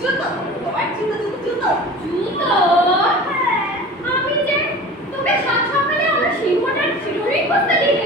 জুতো তোমার জুতো জুতো জুতো জুতো আমি যে তোকে সাত সকালে আমার শিল্পটার শিরুরি করতে দিই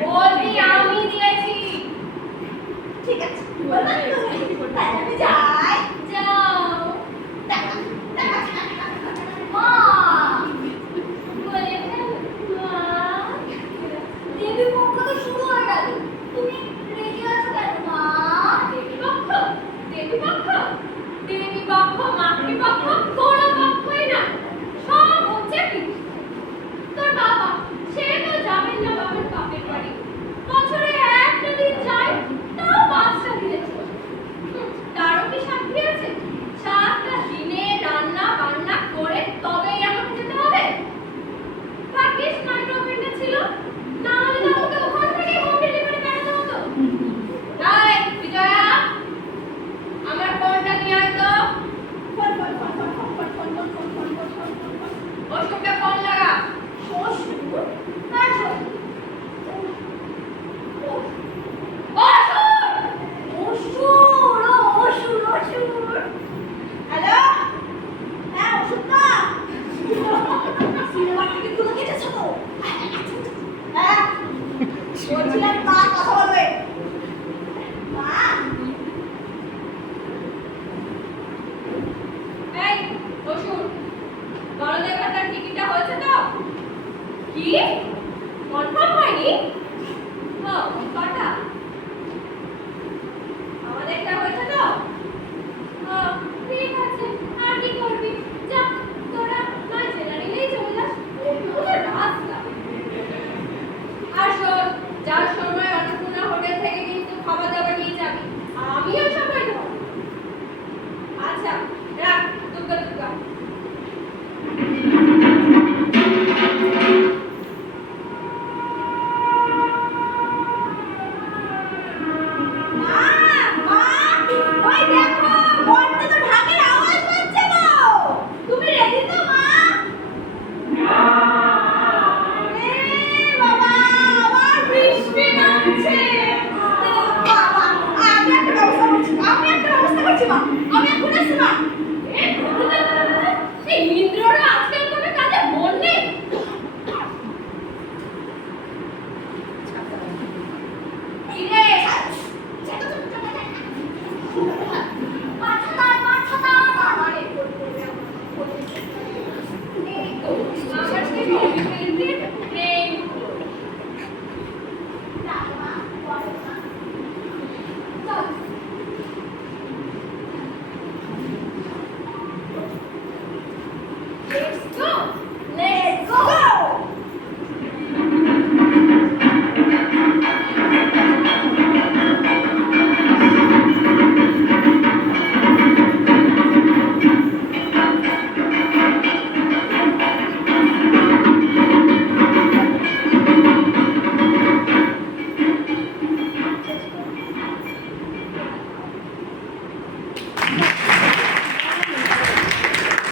বলি আমি Keep